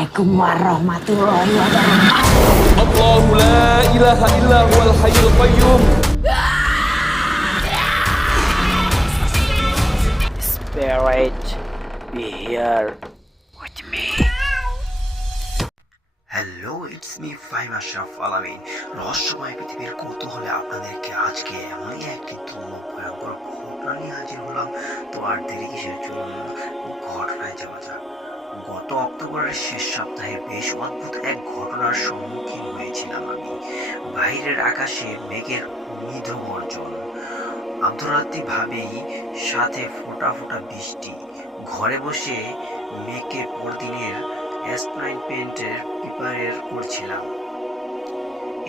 Assalamualaikum warahmatullahi wabarakatuh. الله لا إله إلا هو الحي القيوم. Spirit, be here with me. Hello, it's me Faim Ashraf আলামিন। রহস্যময় পৃথিবীর কৌতূহলে আপনাদেরকে আজকে এমনই একটি দুর্লভ ভয়ঙ্কর ঘটনা নিয়ে হাজির হলাম। তো আর দেরি কিসের, চলুন ঘটনায় যাওয়া যাক। গত অক্টোবরের শেষ সপ্তাহে বেশ অদ্ভুত এক ঘটনার সম্মুখীন হয়েছিলাম আমি। বাইরের আকাশে মেঘের মৃদু গর্জন, আর্দ্রতাই ভাবেই সাথে ফোঁটা ফোঁটা বৃষ্টি। ঘরে বসে মেঘকে পরদিনের অ্যাসাইনমেন্টের প্রিপারের করছিলাম।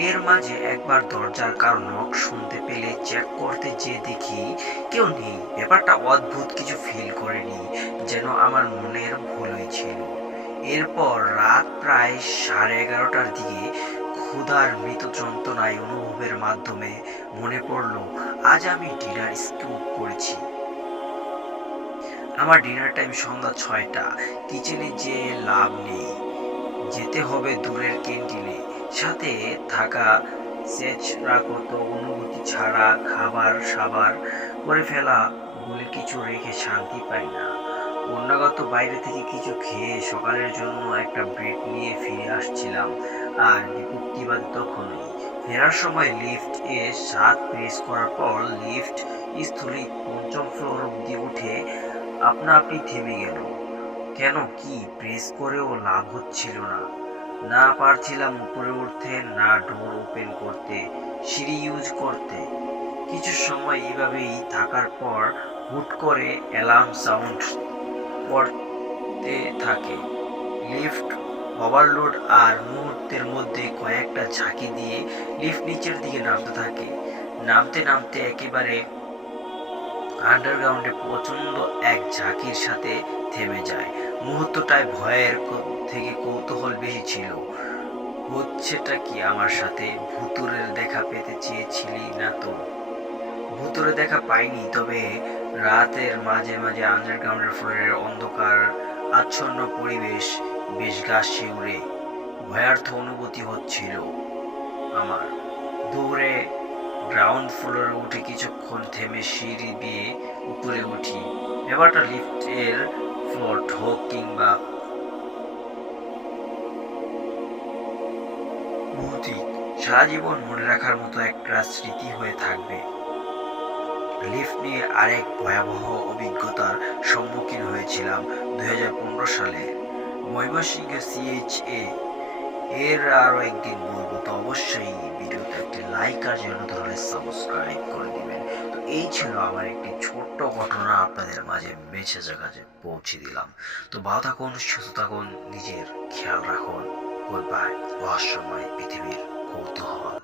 এর মাঝে একবার দরজার কারো নক শুনতে পেলে চেক করতে যেয়ে দেখি কেউ নেই। ব্যাপারটা অদ্ভুত কিছু ফিল করিনি, যেন আমার মনের ভুল হয়েছিল। এরপর রাত প্রায় 11:30টার দিকে ক্ষুধার মৃত যন্ত্রণায় অনুভবের মাধ্যমে মনে পড়ল আজ আমি ডিনার স্কিপ করেছি। আমার ডিনার টাইম সন্ধ্যা 6টা। কিচেনে যে লাভ নেই, যেতে হবে দূরের ক্যান্টিনে। সাথে থাকা চেচরাগত অনুভূতি ছাড়া খাবার সাবার করে ফেলা বলে কিছু রেখে শান্তি পাই না। অন্যগত বাইরে থেকে কিছু খেয়ে সকালের জন্য একটা ব্রেক নিয়ে ফিরে আসছিলাম, আর বিপত্তিবাদ তখনই। ফেরার সময় লিফট এ 7 প্রেস করার পর লিফট স্থলিত 5ম ফ্লোর অব্দি উঠে আপনা আপনি থেমে গেল। কেন, কি প্রেস করেও লাভ হচ্ছিল না। না পারছিলাম উপরে উঠতে, না ডোর ওপেন করতে, সিঁড়ি ইউজ করতে। কিছু সময় এভাবেই থাকার পর হুট করে অ্যালার্ম সাউন্ড করতে থাকে। লিফট ওভারলোড, আর মুহূর্তের মধ্যে কয়েকটা ঝাঁকি দিয়ে লিফট নিচের দিকে নামতে থাকে। নামতে নামতে একেবারে আন্ডারগ্রাউন্ডে প্রচন্ড এক ঝাঁকির সাথে থেমে যায়। মুহূর্তটায় ভয়ের থেকে কৌতূহল বেশি ছিল। হচ্ছেটা কি আমার সাথে? ভুতুরের দেখা পেতে চেয়েছিলি না তো? ভুতুরে দেখা পাইনি, তবে রাতের মাঝে মাঝে আন্ডারগ্রাউন্ডের ফ্লোরের অন্ধকার আচ্ছন্ন পরিবেশ বেশ গা শিউরে ভয়ার্থ অনুভূতি হচ্ছিল আমার। দৌড়ে গ্রাউন্ড ফ্লোরে উঠে কিছুক্ষণ থেমে সিঁড়ি দিয়ে উপরে উঠি। ব্যাপারটা লিফটের ফ্লোর ঢোক কিংবা ভৌতিক, সারা জীবন মনে রাখার মতো একটা স্মৃতি হয়ে থাকবে। লিফট নিয়ে আরেক ভয়াবহ অভিজ্ঞতার সম্মুখীন হয়েছিলাম 2015 সালে ময়মনসিংহ সিএইচএ। এর আরও একদিন বলবো, তো অবশ্যই ভিডিওতে একটি লাইক আর যেন ধরনের সাবস্ক্রাইব করে দিবেন। তো এই ছিল আমার একটি ছোট্ট ঘটনা, আপনাদের মাঝে বেঁচে কাছে পৌঁছে দিলাম। তো ভালো থাকুন, সুস্থ থাকুন, নিজের খেয়াল রাখুন। Good bye. রহস্যময় পৃথিবীর কৌতূহল।